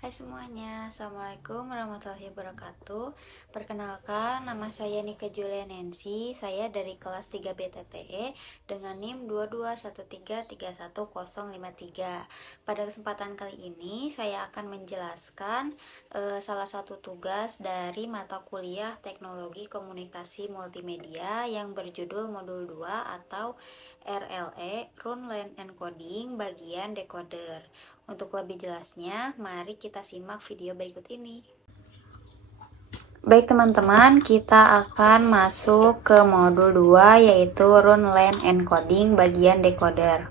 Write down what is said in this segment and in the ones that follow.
Hai semuanya, Assalamualaikum warahmatullahi wabarakatuh. Perkenalkan, nama saya Nika Julia Nancy. Saya dari kelas 3 BTTE dengan NIM 221331053. Pada kesempatan kali ini, saya akan menjelaskan salah satu tugas dari mata kuliah Teknologi Komunikasi Multimedia yang berjudul Modul 2 atau RLE, Rune Line Encoding, bagian decoder. Untuk lebih jelasnya, mari kita simak video berikut ini. Baik teman-teman, kita akan masuk ke modul 2 yaitu Rune Line Encoding bagian decoder.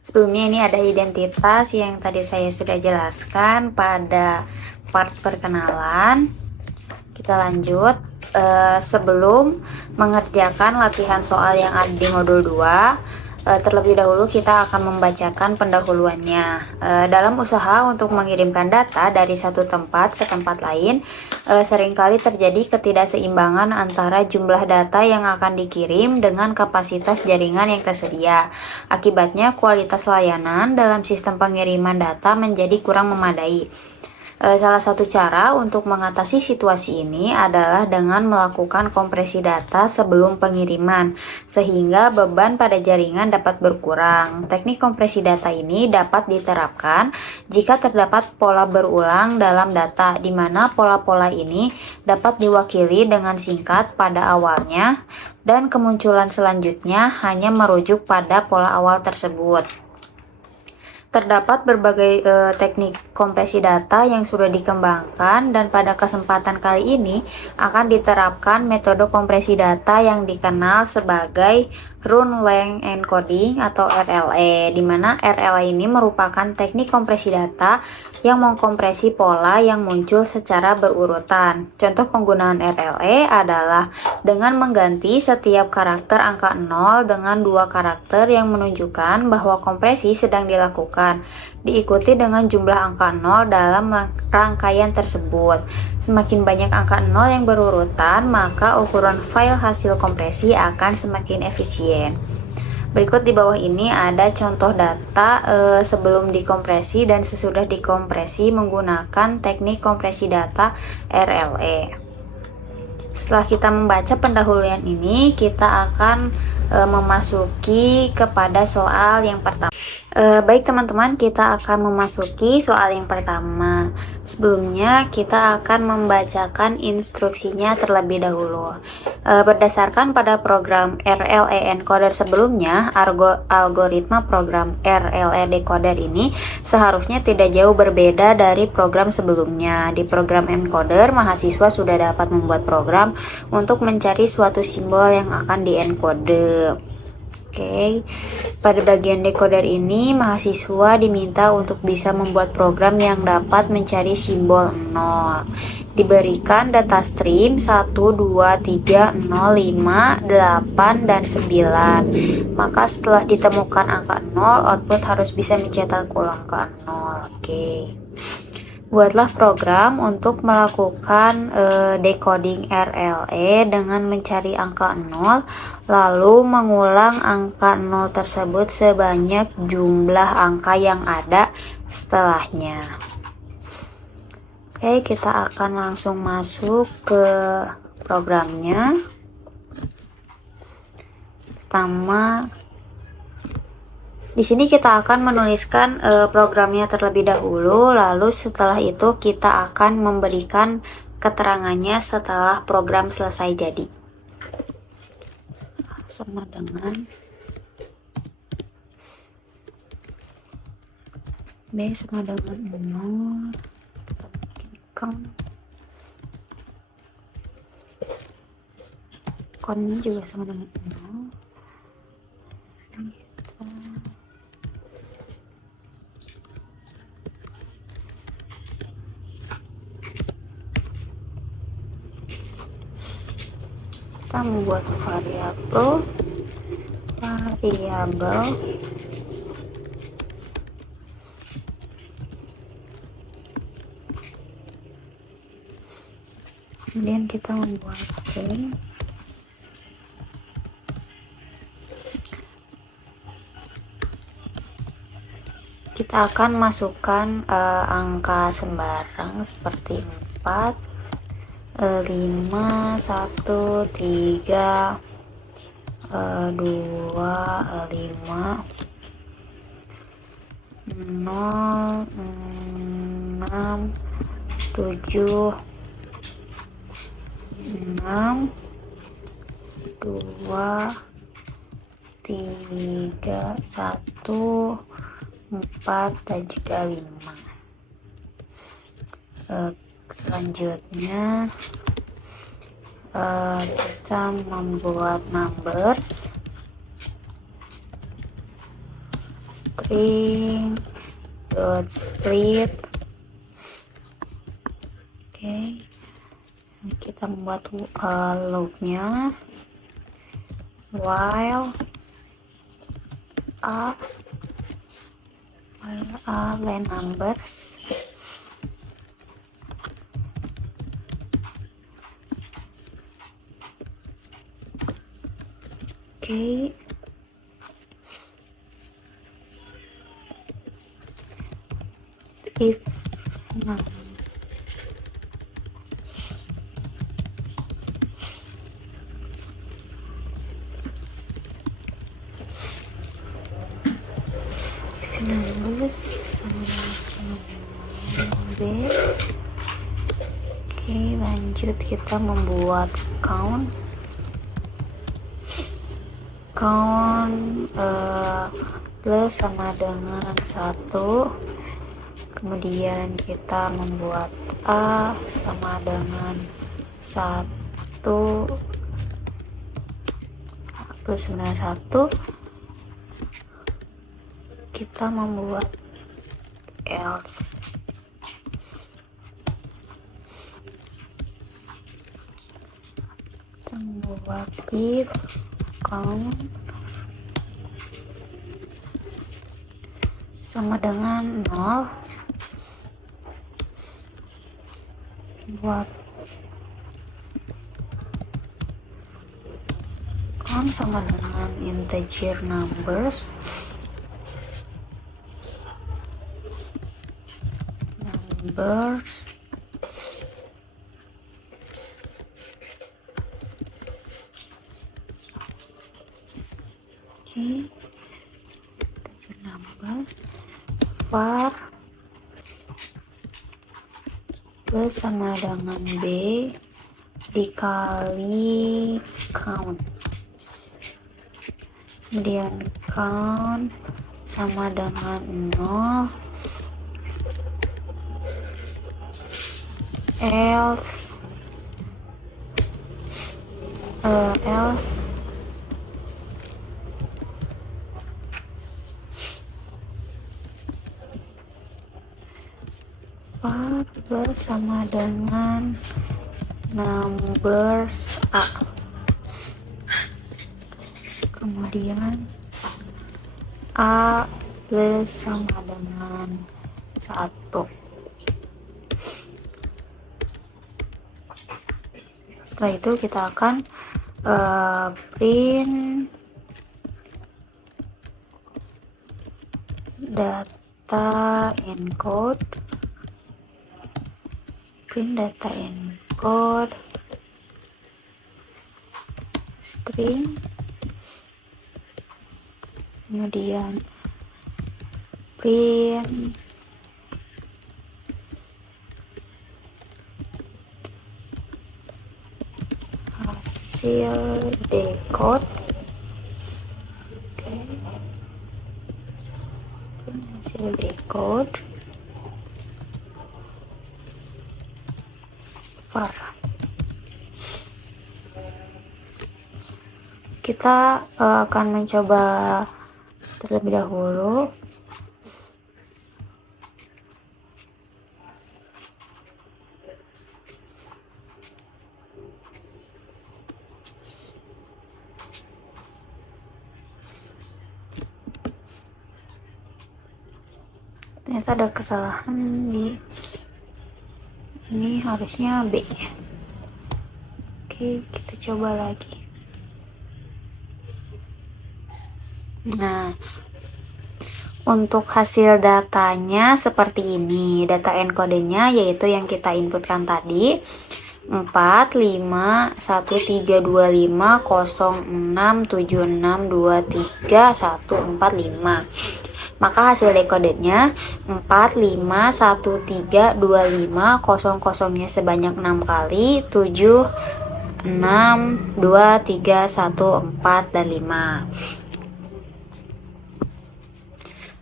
Sebelumnya ini ada identitas yang tadi saya sudah jelaskan pada part perkenalan. Kita lanjut. Sebelum mengerjakan latihan soal yang ada di modul 2, terlebih dahulu kita akan membacakan pendahuluannya. Dalam usaha untuk mengirimkan data dari satu tempat ke tempat lain, seringkali terjadi ketidakseimbangan antara jumlah data yang akan dikirim dengan kapasitas jaringan yang tersedia. Akibatnya kualitas layanan dalam sistem pengiriman data menjadi kurang memadai. Salah satu cara untuk mengatasi situasi ini adalah dengan melakukan kompresi data sebelum pengiriman, sehingga beban pada jaringan dapat berkurang. Teknik kompresi data ini dapat diterapkan jika terdapat pola berulang dalam data, di mana pola-pola ini dapat diwakili dengan singkat pada awalnya, dan kemunculan selanjutnya hanya merujuk pada pola awal tersebut. Terdapat berbagai teknik kompresi data yang sudah dikembangkan, dan pada kesempatan kali ini akan diterapkan metode kompresi data yang dikenal sebagai Rune Line Encoding atau RLE, di mana RLE ini merupakan teknik kompresi data yang mengkompresi pola yang muncul secara berurutan. Contoh penggunaan RLE adalah dengan mengganti setiap karakter angka 0 dengan dua karakter yang menunjukkan bahwa kompresi sedang dilakukan, diikuti dengan jumlah angka 0 dalam rangkaian tersebut. Semakin banyak angka 0 yang berurutan, maka ukuran file hasil kompresi akan semakin efisien. Berikut di bawah ini ada contoh data sebelum dikompresi dan sesudah dikompresi menggunakan teknik kompresi data RLE. Setelah kita membaca pendahuluan ini, kita akan memasuki kepada soal yang pertama. Baik teman-teman, kita akan memasuki soal yang pertama. Sebelumnya kita akan membacakan instruksinya terlebih dahulu. Berdasarkan pada program RLE encoder sebelumnya, algoritma program RLE decoder ini seharusnya tidak jauh berbeda dari program sebelumnya. Di program encoder, mahasiswa sudah dapat membuat program untuk mencari suatu simbol yang akan dienkode. Oke, pada bagian decoder ini mahasiswa diminta untuk bisa membuat program yang dapat mencari simbol 0. Diberikan data stream 1, 2, 3, 0, 5, 8, dan 9. Maka setelah ditemukan angka 0, output harus bisa mencetak ulang ke 0. Oke. Buatlah program untuk melakukan decoding RLE dengan mencari angka 0, lalu mengulang angka 0 tersebut sebanyak jumlah angka yang ada setelahnya. Oke, kita akan langsung masuk ke programnya. Pertama, di sini kita akan menuliskan programnya terlebih dahulu, lalu setelah itu kita akan memberikan keterangannya setelah program selesai jadi. Sama dengan B sama dengan 0, konnya juga sama dengan 0. Kita membuat variabel kemudian kita membuat string kita akan masukkan angka sembarang seperti 4, 5, 1, 3, 2, 5, 0, 6, 7, 6, 2, 3, 1, 4, dan juga 5. Selanjutnya kita membuat numbers string dot split. Oke, kita membuat loopnya while len numbers oke. If numbers B. Oke, lanjut kita membuat count plus sama dengan 1. Kemudian kita membuat A sama dengan 1 plus dengan 1. Kita membuat else. Kita membuat if count sama dengan 0, buat count sama dengan integer numbers oke, integer numbers var plus sama dengan B dikali count, kemudian count sama dengan 0, else var plus sama dengan numbers A, kemudian A plus sama dengan 1. Setelah itu kita akan print data encode string, kemudian print hasil decode. Oke, hasil decode var. Kita akan mencoba terlebih dahulu. Ternyata ada kesalahan di ini, harusnya B. Oke, kita coba lagi. Nah, Untuk hasil datanya seperti ini. Data encodenya yaitu yang kita inputkan tadi 45132067623145. Maka hasil decodednya 45132500-nya sebanyak 6 kali, 7 6 2 3 1 4 dan 5.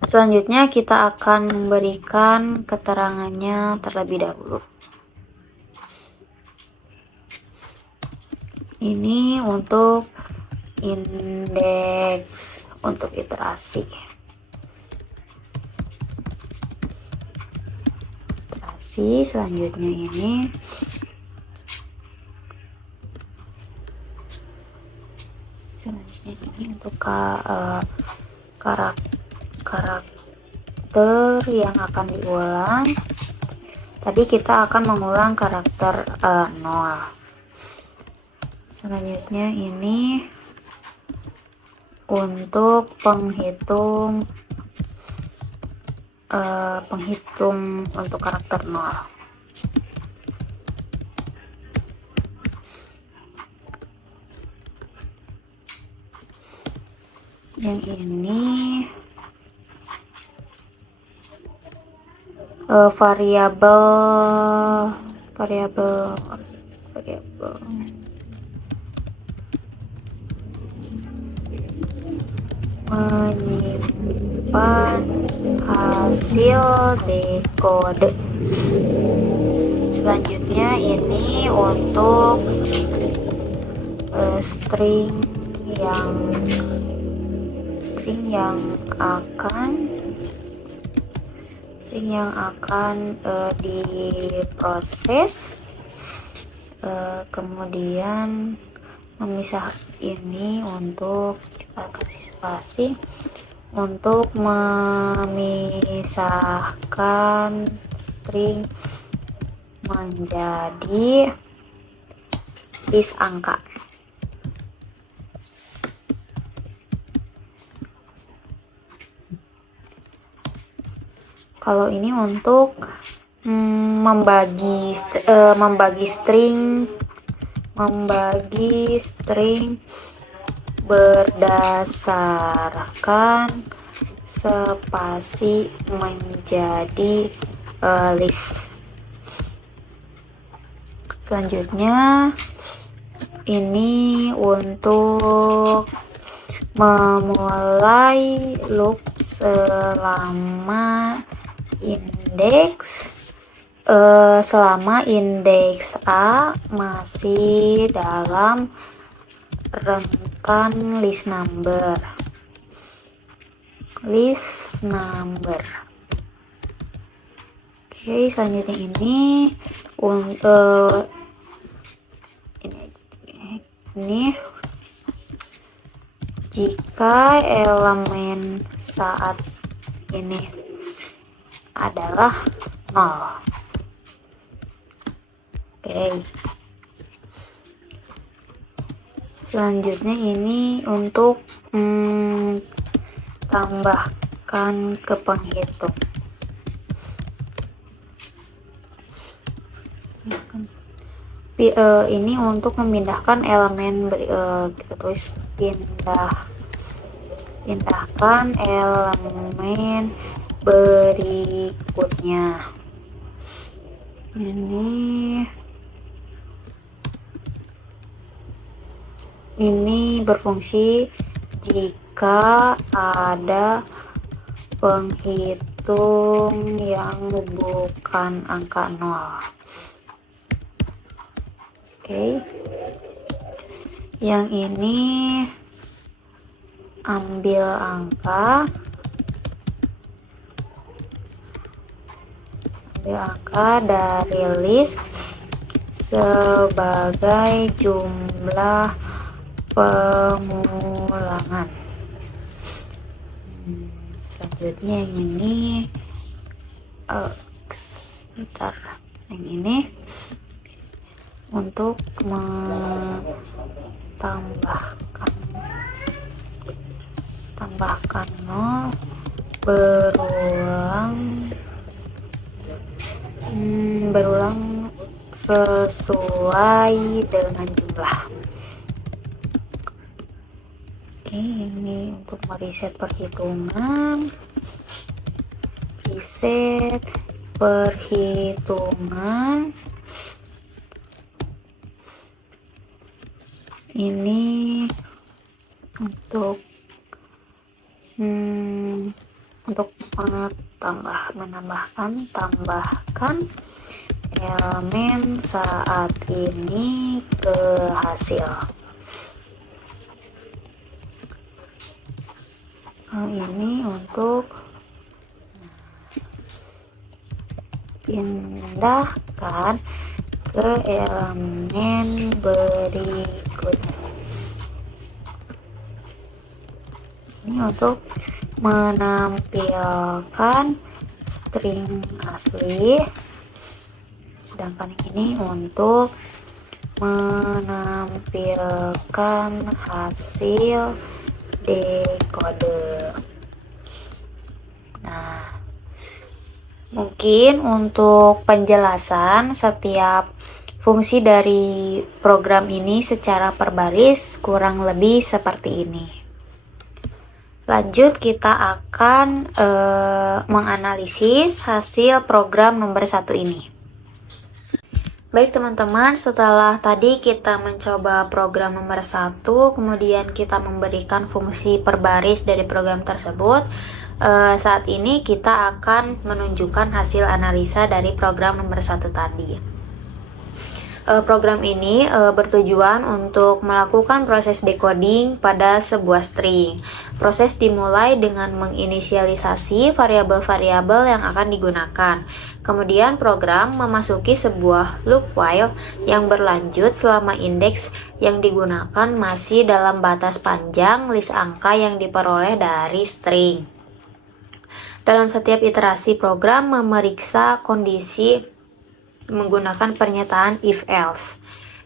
Selanjutnya kita akan memberikan keterangannya terlebih dahulu. Ini untuk indeks untuk iterasi. Selanjutnya ini untuk karakter yang akan diulang. Tadi kita akan mengulang karakter 0. Selanjutnya ini untuk penghitung untuk karakter 0. Yang ini variabel menyimpan hasil dekode. Selanjutnya ini untuk string yang akan diproses, kemudian memisah ini untuk kita kasih spasi untuk memisahkan string menjadi list angka. Kalau ini untuk membagi string berdasarkan spasi menjadi list. Selanjutnya ini untuk memulai loop selama indeks A masih dalam rangkaian list number. Oke, selanjutnya ini untuk ini jika elemen saat ini adalah 0. Oke. Selanjutnya ini untuk tambahkan ke penghitung. Ini untuk memindahkan elemen kita tulis pindahkan elemen berikutnya. Ini berfungsi jika ada penghitung yang bukan angka 0. Oke. Yang ini ambil angka dari list sebagai jumlah pengulangan. Selanjutnya yang ini yang ini untuk tambahkan 0 berulang sesuai dengan jumlah. Oke, ini untuk mereset perhitungan. Reset perhitungan. Ini untuk tambahkan elemen saat ini ke hasil. Ini untuk pindahkan ke elemen berikutnya. Ini untuk menampilkan string asli, sedangkan ini untuk menampilkan hasil dekode. Nah, mungkin untuk penjelasan setiap fungsi dari program ini secara per baris kurang lebih seperti ini. Lanjut, kita akan menganalisis hasil program nomor 1 ini. Baik teman-teman, setelah tadi kita mencoba program nomor 1, kemudian kita memberikan fungsi per baris dari program tersebut, saat ini kita akan menunjukkan hasil analisa dari program nomor 1 tadi. Program ini bertujuan untuk melakukan proses decoding pada sebuah string. Proses dimulai dengan menginisialisasi variabel-variabel yang akan digunakan. Kemudian program memasuki sebuah loop while yang berlanjut selama indeks yang digunakan masih dalam batas panjang list angka yang diperoleh dari string. Dalam setiap iterasi program memeriksa kondisi menggunakan pernyataan if-else.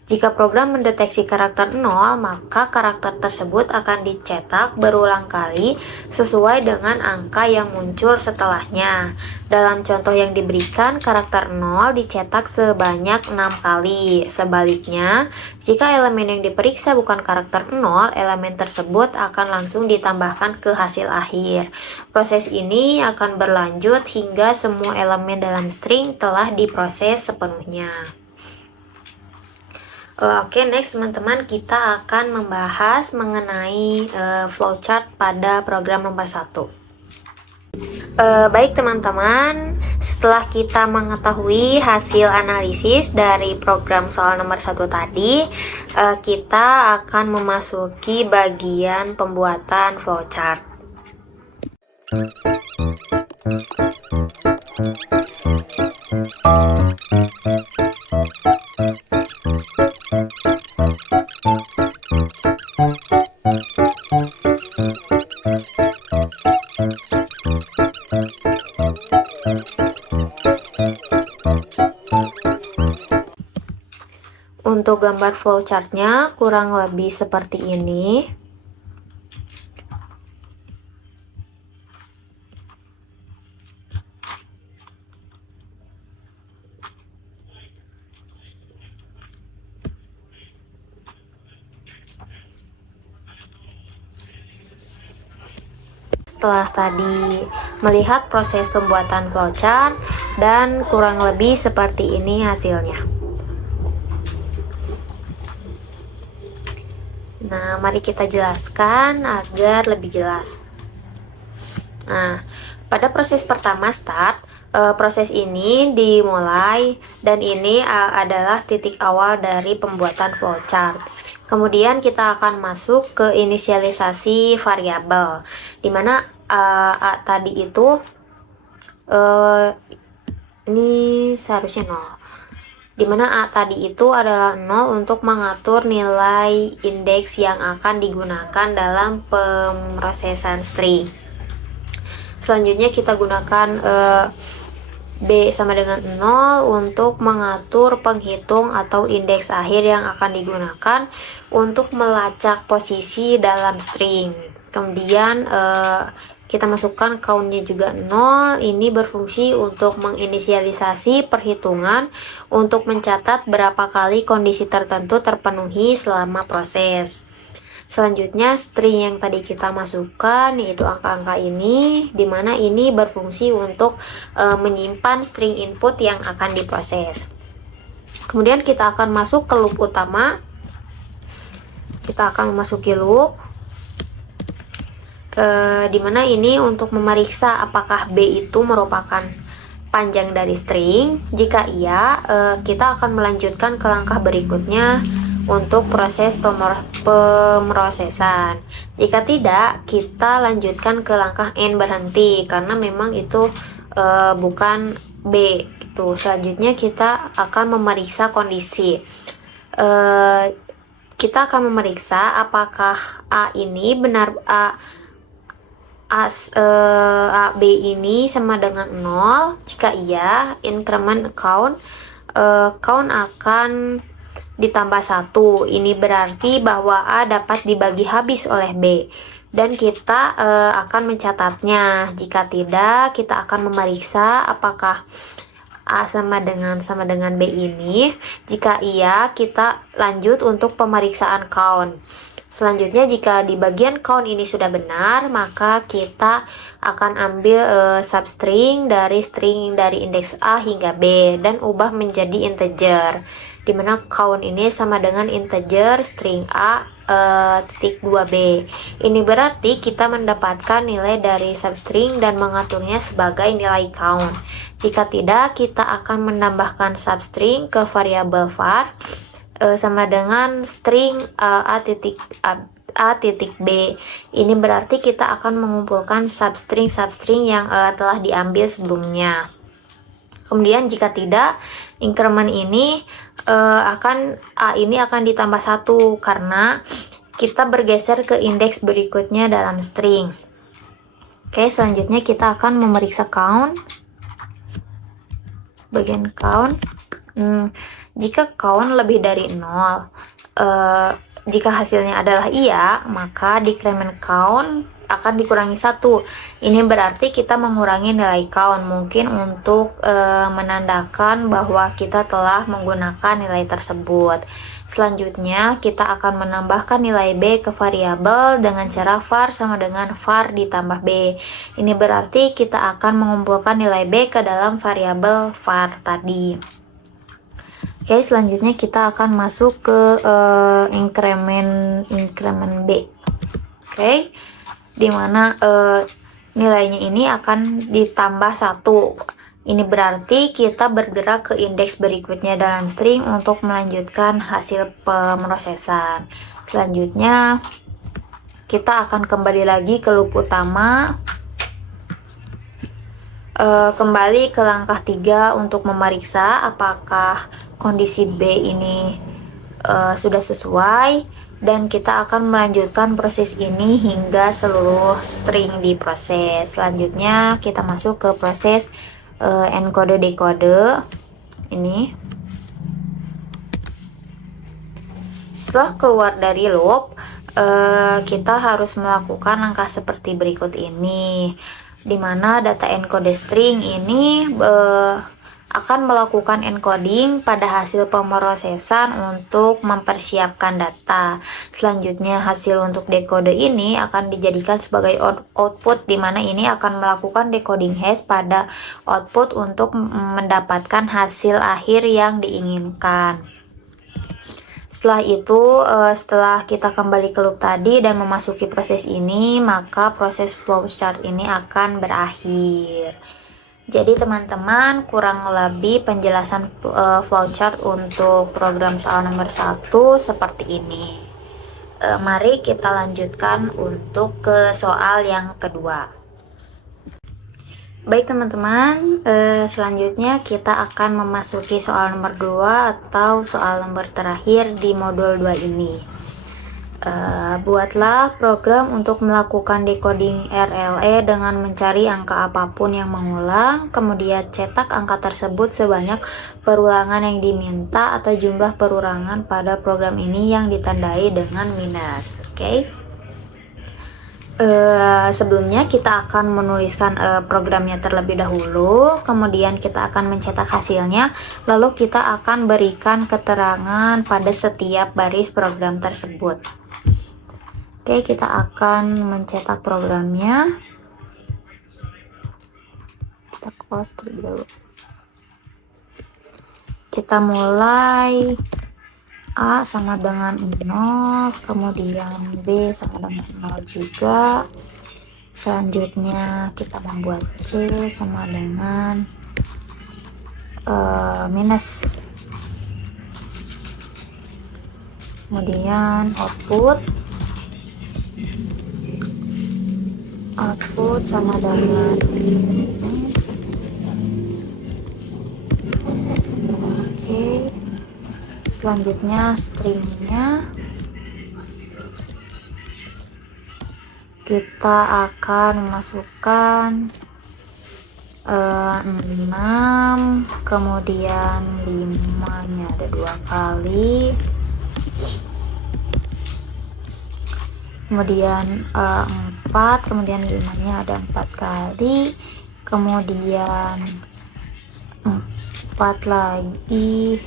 Jika program mendeteksi karakter 0, maka karakter tersebut akan dicetak berulang kali sesuai dengan angka yang muncul setelahnya. Dalam contoh yang diberikan, karakter 0 dicetak sebanyak 6 kali. Sebaliknya, jika elemen yang diperiksa bukan karakter 0, elemen tersebut akan langsung ditambahkan ke hasil akhir. Proses ini akan berlanjut hingga semua elemen dalam string telah diproses sepenuhnya. Oke, next teman-teman, kita akan membahas mengenai flowchart pada program nomor 1. Baik teman-teman, setelah kita mengetahui hasil analisis dari program soal nomor 1 tadi, kita akan memasuki bagian pembuatan flowchart. Untuk gambar flowchartnya kurang lebih seperti ini. Setelah tadi melihat proses pembuatan flowchart dan kurang lebih seperti ini hasilnya. Nah, mari kita jelaskan agar lebih jelas. Nah, pada proses pertama start, proses ini dimulai dan ini adalah titik awal dari pembuatan flowchart. Kemudian kita akan masuk ke inisialisasi variabel, dimana A tadi itu ini seharusnya 0. Dimana A tadi itu adalah 0 untuk mengatur nilai indeks yang akan digunakan dalam pemrosesan string. Selanjutnya kita gunakan B sama dengan 0 untuk mengatur penghitung atau indeks akhir yang akan digunakan untuk melacak posisi dalam string. Kemudian kita masukkan countnya juga 0. Ini berfungsi untuk menginisialisasi perhitungan untuk mencatat berapa kali kondisi tertentu terpenuhi selama proses. Selanjutnya string yang tadi kita masukkan yaitu angka-angka ini, dimana ini berfungsi untuk menyimpan string input yang akan diproses. Kemudian kita akan masuk ke loop utama. Kita akan memasuki loop, dimana ini untuk memeriksa apakah B itu merupakan panjang dari string. Jika iya, kita akan melanjutkan ke langkah berikutnya untuk proses pemrosesan. Jika tidak, kita lanjutkan ke langkah N berhenti karena memang itu bukan B. Selanjutnya kita akan memeriksa kondisi. Kita akan memeriksa apakah A ini benar B ini sama dengan 0. Jika iya, increment count akan ditambah 1. Ini berarti bahwa A dapat dibagi habis oleh B dan kita akan mencatatnya. Jika tidak, kita akan memeriksa apakah A sama dengan B ini. Jika iya, kita lanjut untuk pemeriksaan count. Selanjutnya, jika di bagian count ini sudah benar, maka kita akan ambil substring dari string dari indeks A hingga B dan ubah menjadi integer, dimana count ini sama dengan integer string A titik 2B. Ini berarti kita mendapatkan nilai dari substring dan mengaturnya sebagai nilai count. Jika tidak, kita akan menambahkan substring ke variabel var sama dengan string A titik B. Ini berarti kita akan mengumpulkan substring yang telah diambil sebelumnya. Kemudian jika tidak, increment ini A ini akan ditambah 1 karena kita bergeser ke indeks berikutnya dalam string. Oke, selanjutnya kita akan memeriksa count. Bagian count, jika count lebih dari 0, jika hasilnya adalah iya, maka decrement count akan dikurangi 1. Ini berarti kita mengurangi nilai count, mungkin untuk menandakan bahwa kita telah menggunakan nilai tersebut. Selanjutnya, kita akan menambahkan nilai B ke variabel dengan cara var sama dengan var ditambah B. Ini berarti kita akan mengumpulkan nilai B ke dalam variabel var tadi. Oke, selanjutnya kita akan masuk ke increment B. Oke, dimana nilainya ini akan ditambah 1. Ini berarti kita bergerak ke indeks berikutnya dalam string untuk melanjutkan hasil pemrosesan. Selanjutnya kita akan kembali lagi ke loop utama, kembali ke langkah 3 untuk memeriksa apakah kondisi B ini sudah sesuai, dan kita akan melanjutkan proses ini hingga seluruh string diproses. Selanjutnya kita masuk ke proses encode decode ini. Setelah keluar dari loop, kita harus melakukan langkah seperti berikut ini, dimana data encode string ini akan melakukan encoding pada hasil pemrosesan untuk mempersiapkan data. Selanjutnya hasil untuk decode ini akan dijadikan sebagai output, di mana ini akan melakukan decoding hash pada output untuk mendapatkan hasil akhir yang diinginkan. Setelah itu, setelah kita kembali ke loop tadi dan memasuki proses ini, maka proses flowchart ini akan berakhir. Jadi teman-teman, kurang lebih penjelasan flowchart untuk program soal nomor 1 seperti ini. Mari kita lanjutkan untuk ke soal yang kedua. Baik teman-teman, selanjutnya kita akan memasuki soal nomor 2 atau soal nomor terakhir di modul 2 ini. Buatlah program untuk melakukan decoding RLE dengan mencari angka apapun yang mengulang, kemudian cetak angka tersebut sebanyak perulangan yang diminta atau jumlah perulangan pada program ini yang ditandai dengan minus. Oke. Sebelumnya kita akan menuliskan programnya terlebih dahulu, kemudian kita akan mencetak hasilnya, lalu kita akan berikan keterangan pada setiap baris program tersebut. Oke, kita akan mencetak programnya. Kita close terlebih dahulu. Kita mulai A sama dengan 0, kemudian B sama dengan 0 juga. Selanjutnya kita membuat C sama dengan minus. Kemudian output sama dengan oke. Selanjutnya stringnya kita akan memasukkan 6, kemudian 5 nya ada 2 kali, kemudian 4, kemudian 5 nya ada 4 kali, kemudian 4 lagi,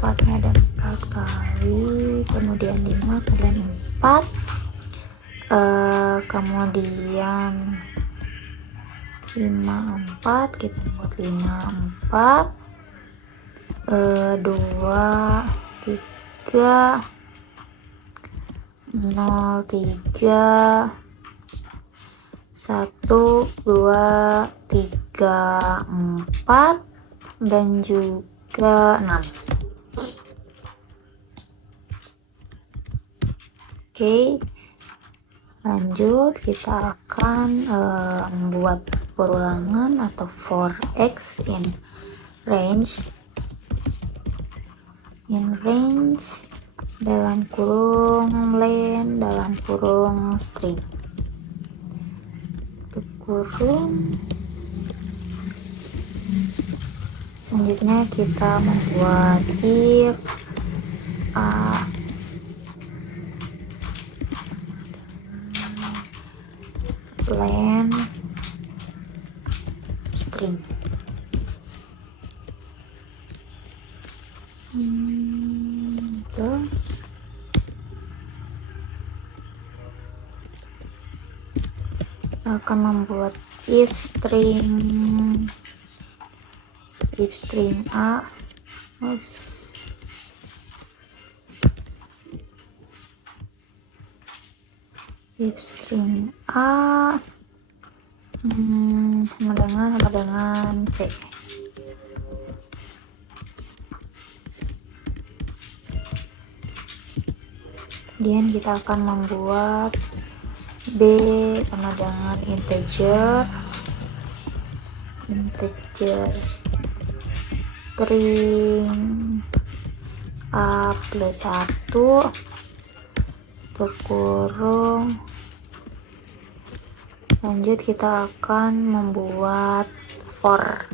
4 nya ada 4 kali, kemudian 5, kemudian 4, kemudian 5, 4, kita buat 5, 4, 2, 3, 0, 3, 1, 2, 3, 4, dan juga 6. Oke, lanjut kita akan membuat perulangan atau for x in range dalam kurung len dalam kurung string, tutup kurung. Selanjutnya kita membuat if a len string. Itu kita akan membuat if string a if string a sama dengan C. Kemudian kita akan membuat B sama dengan integer string a plus 1 terkurung. Lanjut kita akan membuat for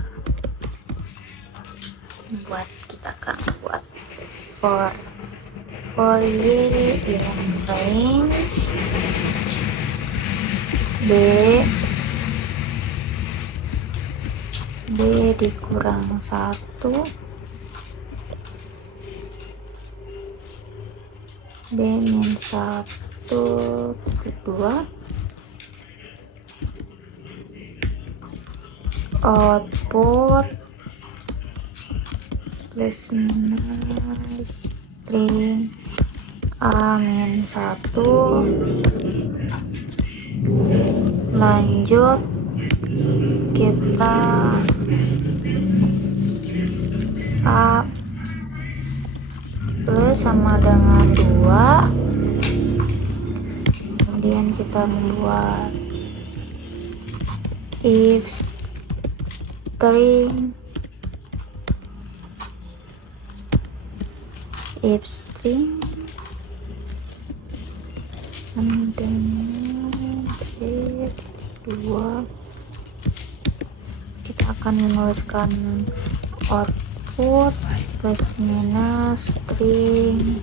y in range b dikurang 1, b min 1 titik 2, output plus minus string a min 1. Lanjut kita a plus sama dengan 2, kemudian kita membuat if string sama dengan C2. Kita akan menuliskan output plus minus string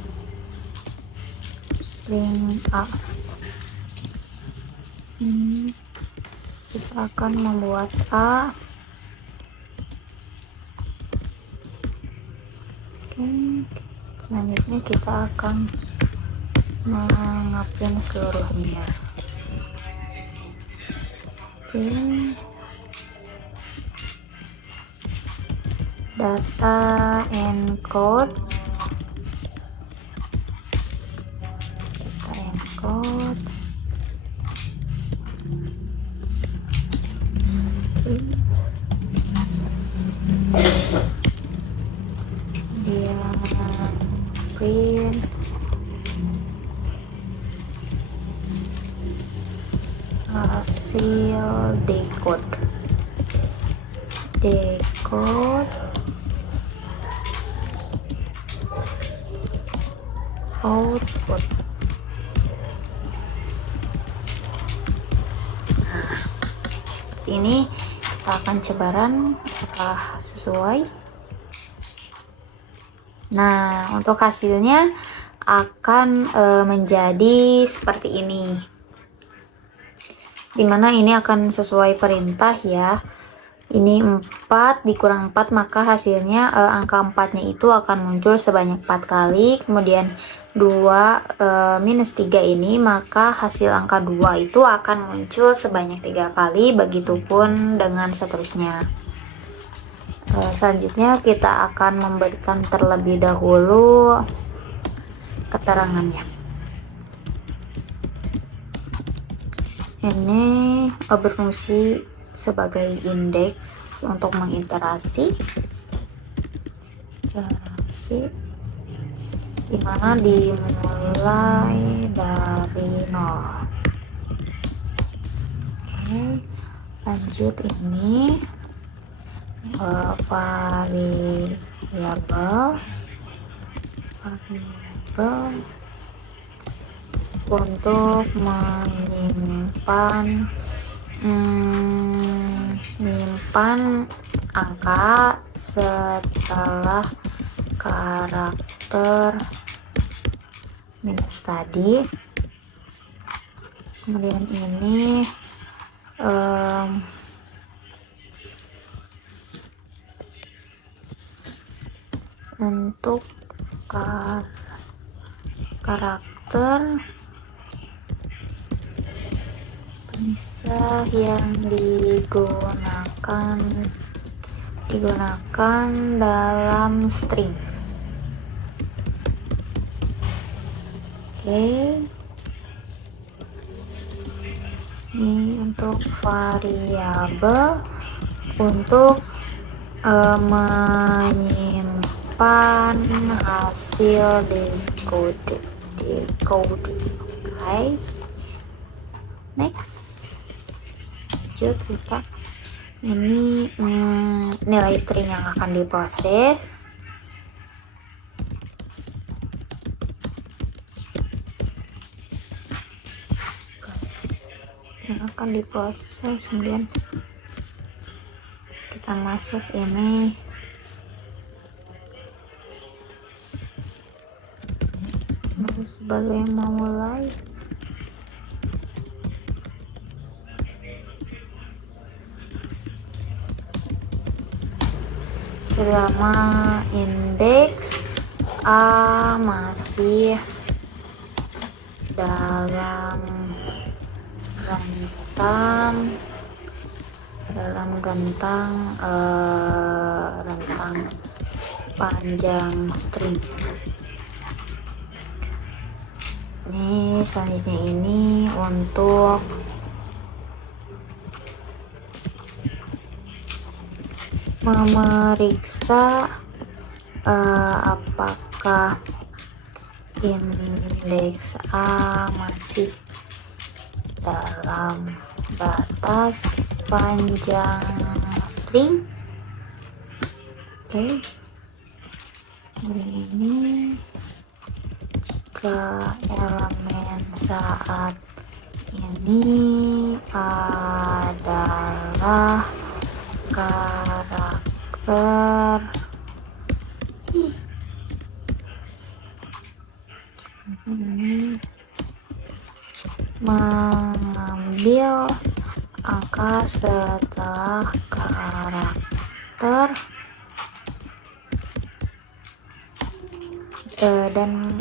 string A. Kita akan membuat A. Oke, selanjutnya kita akan mengupload seluruhnya. Oke, data encode, dia print hasil decode output. Nah, seperti ini. Kita akan coba run apakah sesuai. Nah, untuk hasilnya akan menjadi seperti ini, dimana ini akan sesuai perintah ya. Ini 4 dikurang 4, maka hasilnya angka 4 nya itu akan muncul sebanyak 4 kali. Kemudian 2 minus 3 ini, maka hasil angka 2 itu akan muncul sebanyak 3 kali. Begitupun dengan seterusnya. Selanjutnya kita akan memberikan terlebih dahulu keterangannya. Ini berfungsi sebagai indeks untuk mengiterasi, dimana dimulai dari 0. Oke, lanjut ini variabel untuk menyimpan angka setelah karakter minus tadi. Kemudian ini untuk karakter pemisah yang digunakan dalam string. Oke, ini untuk variabel untuk menyimpan hasil decode. Oke, next. Lanjut kita ini nilai string yang akan diproses. Kemudian kita masuk ini sebagai memulai. Selama indeks A masih dalam rentang panjang string. Ini selanjutnya ini untuk memeriksa apakah indeks A masih dalam batas panjang string. Oke, ini jika elemen saat ini adalah karakter ini mengambil angka setelah karakter dan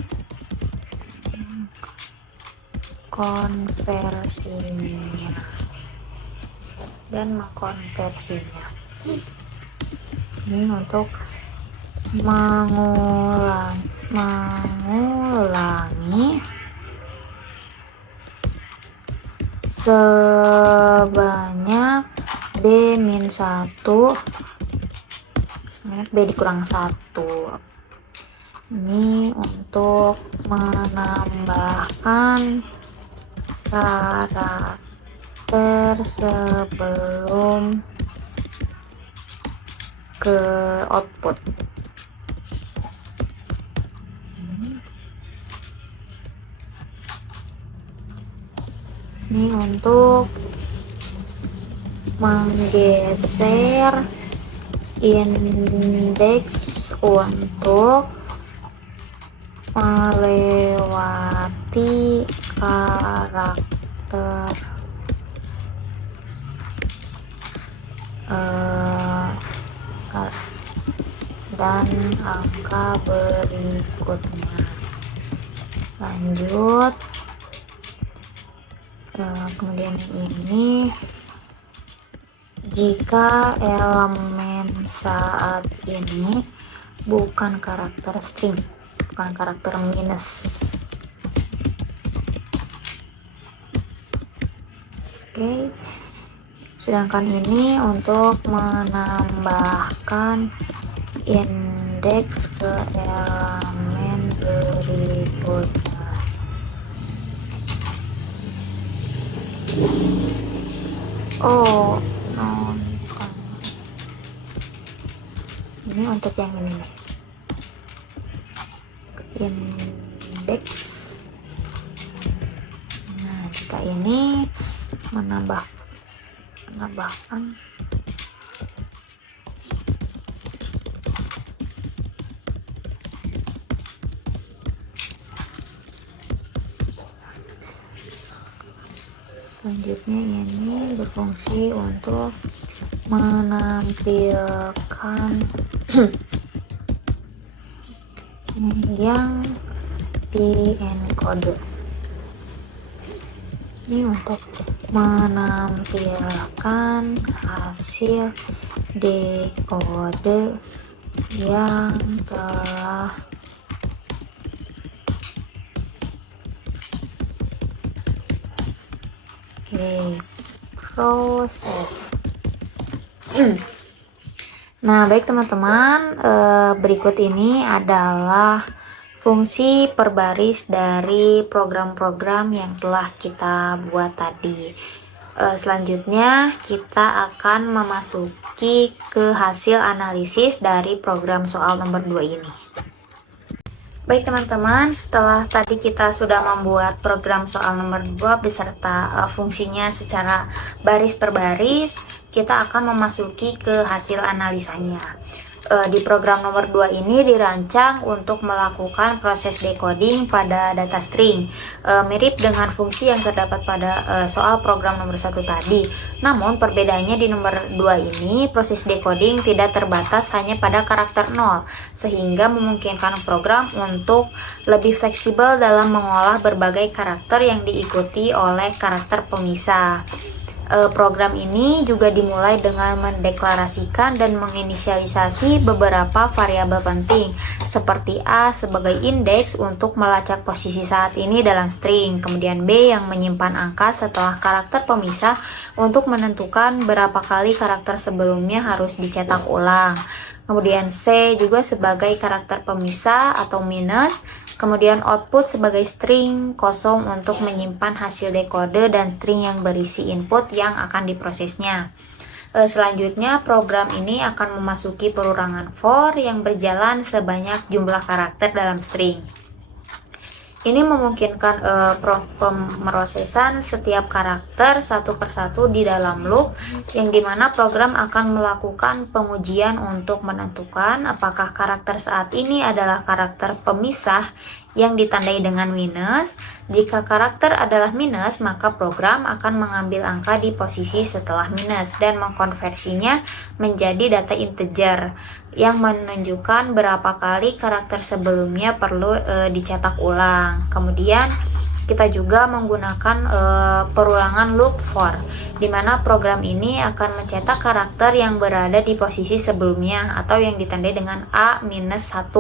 mengkonversinya. Ini untuk mengulangi sebanyak B-1 sebanyak B dikurang 1. Ini untuk menambahkan karakter sebelum ke output. Ini untuk menggeser indeks untuk melewati karakter dan angka berikutnya. Lanjut, kemudian ini jika elemen saat ini bukan karakter string, bukan karakter minus. Oke, sedangkan ini untuk menambahkan indeks ke elemen berikutnya. Oh, ini untuk yang ini nih, indeks. Nah, jika ini menambahkan selanjutnya ini berfungsi untuk menampilkan yang di encode. Ini untuk menampilkan hasil dekode yang telah proses. Nah, baik teman-teman, berikut ini adalah fungsi perbaris dari program-program yang telah kita buat tadi. Selanjutnya kita akan memasuki ke hasil analisis dari program soal nomor 2 ini. Baik teman-teman, setelah tadi kita sudah membuat program soal nomor 2 beserta fungsinya secara baris per baris, kita akan memasuki ke hasil analisanya. Di program nomor 2 ini dirancang untuk melakukan proses decoding pada data string, mirip dengan fungsi yang terdapat pada soal program nomor 1 tadi. Namun perbedaannya di nomor 2 ini, proses decoding tidak terbatas hanya pada karakter 0, sehingga memungkinkan program untuk lebih fleksibel dalam mengolah berbagai karakter yang diikuti oleh karakter pemisah. Program ini juga dimulai dengan mendeklarasikan dan menginisialisasi beberapa variabel penting seperti A sebagai indeks untuk melacak posisi saat ini dalam string, kemudian B yang menyimpan angka setelah karakter pemisah untuk menentukan berapa kali karakter sebelumnya harus dicetak ulang, kemudian C juga sebagai karakter pemisah atau minus, kemudian output sebagai string kosong untuk menyimpan hasil dekode dan string yang berisi input yang akan diprosesnya. Selanjutnya program ini akan memasuki perorangan for yang berjalan sebanyak jumlah karakter dalam string. Ini memungkinkan pemrosesan setiap karakter satu persatu di dalam loop, yang dimana program akan melakukan pengujian untuk menentukan apakah karakter saat ini adalah karakter pemisah yang ditandai dengan minus. Jika karakter adalah minus, maka program akan mengambil angka di posisi setelah minus dan mengkonversinya menjadi data integer yang menunjukkan berapa kali karakter sebelumnya perlu dicetak ulang. Kemudian kita juga menggunakan perulangan loop for, di mana program ini akan mencetak karakter yang berada di posisi sebelumnya atau yang ditandai dengan A-1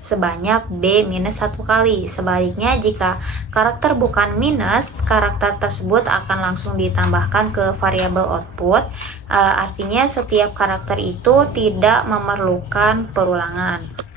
sebanyak B-1 kali. Sebaliknya, jika karakter bukan minus, karakter tersebut akan langsung ditambahkan ke variabel output. Artinya setiap karakter itu tidak memerlukan perulangan.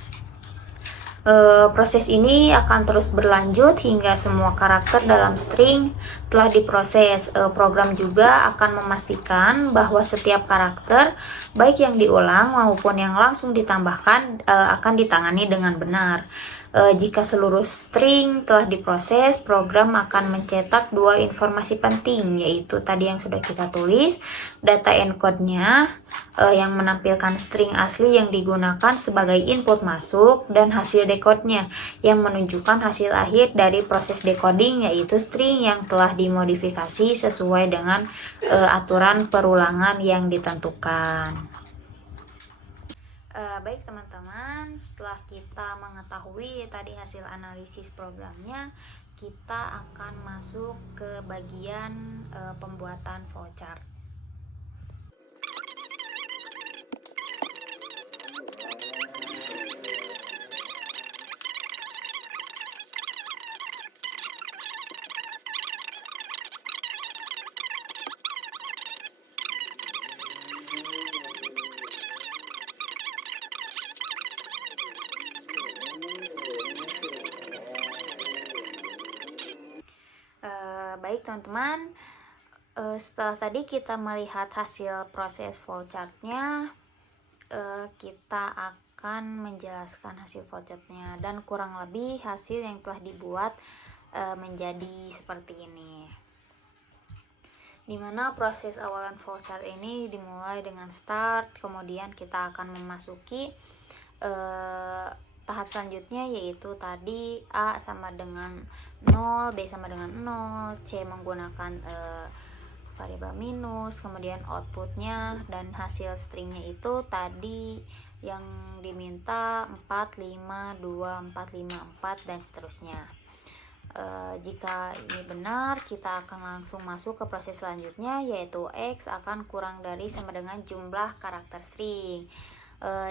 Proses ini akan terus berlanjut hingga semua karakter dalam string telah diproses. Program juga akan memastikan bahwa setiap karakter, baik yang diulang maupun yang langsung ditambahkan, akan ditangani dengan benar. Jika seluruh string telah diproses, program akan mencetak dua informasi penting, yaitu tadi yang sudah kita tulis, data encode-nya yang menampilkan string asli yang digunakan sebagai input masuk, dan hasil decode-nya yang menunjukkan hasil akhir dari proses decoding, yaitu string yang telah dimodifikasi sesuai dengan aturan perulangan yang ditentukan. Baik teman-teman, setelah kita mengetahui tadi hasil analisis programnya, kita akan masuk ke bagian pembuatan flowchart. Baik teman-teman, setelah tadi kita melihat hasil proses flowchartnya, kita akan menjelaskan hasil flowchartnya dan kurang lebih hasil yang telah dibuat menjadi seperti ini. Dimana proses awalan flowchart ini dimulai dengan start, kemudian kita akan memasuki tahap selanjutnya, yaitu tadi A sama dengan 0, B sama dengan 0, C menggunakan variabel minus, kemudian outputnya dan hasil stringnya itu tadi yang diminta 4, 5, 2, 4, 5, 4 dan seterusnya. Jika ini benar, kita akan langsung masuk ke proses selanjutnya, yaitu X akan kurang dari sama dengan jumlah karakter string.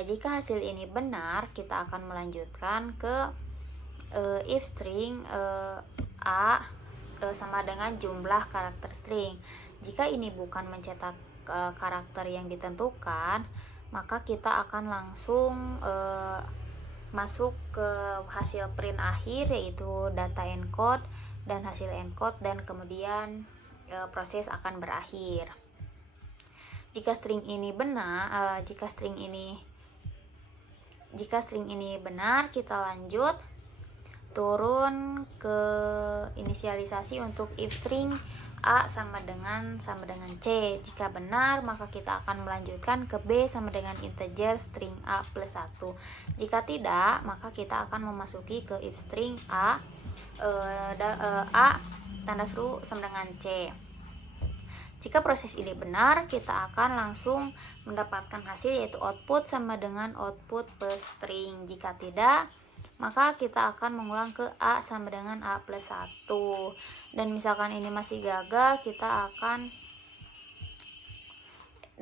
Jika hasil ini benar, kita akan melanjutkan ke if string A sama dengan jumlah karakter string. Jika ini bukan mencetak karakter yang ditentukan, maka kita akan langsung masuk ke hasil print akhir, yaitu data encode dan hasil encode, dan kemudian proses akan berakhir. Jika string ini benar, jika string ini benar, kita lanjut turun ke inisialisasi untuk if string A sama dengan C. Jika benar, maka kita akan melanjutkan ke B sama dengan integer string A plus 1. Jika tidak, maka kita akan memasuki ke if string A tanda seru sama dengan C. Jika proses ini benar, kita akan langsung mendapatkan hasil, yaitu output sama dengan output plus string. Jika tidak, maka kita akan mengulang ke A sama dengan A plus 1. Dan misalkan ini masih gagal, kita akan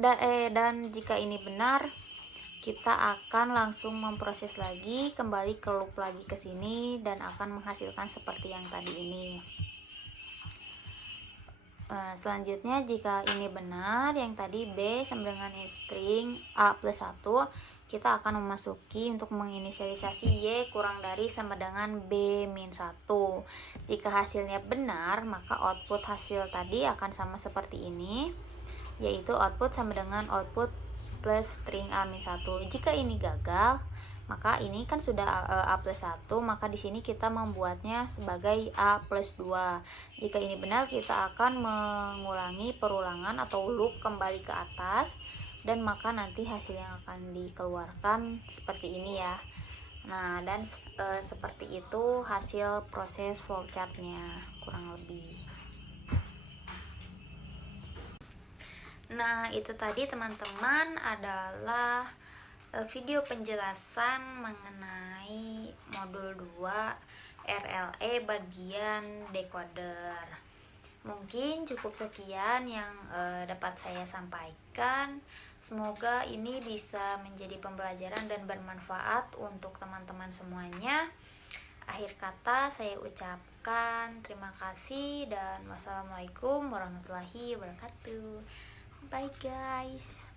dan jika ini benar, kita akan langsung memproses lagi, kembali ke loop lagi ke sini, dan akan menghasilkan seperti yang tadi ini. Selanjutnya, jika ini benar, yang tadi B sama dengan string A plus 1, kita akan memasuki untuk menginisialisasi Y kurang dari sama dengan B-1. Jika hasilnya benar, maka output hasil tadi akan sama seperti ini, yaitu output sama dengan output plus string A-1. Jika ini gagal, maka ini kan sudah A plus 1, maka di sini kita membuatnya sebagai A plus 2. Jika ini benar, kita akan mengulangi perulangan atau loop kembali ke atas, dan maka nanti hasil yang akan dikeluarkan seperti ini ya. Nah, dan seperti itu hasil proses flowchartnya kurang lebih. Nah, itu tadi teman-teman adalah video penjelasan mengenai modul 2 RLE bagian decoder. Mungkin cukup sekian yang dapat saya sampaikan. Semoga ini bisa menjadi pembelajaran dan bermanfaat untuk teman-teman semuanya. Akhir kata saya ucapkan terima kasih dan wassalamualaikum warahmatullahi wabarakatuh. Bye guys.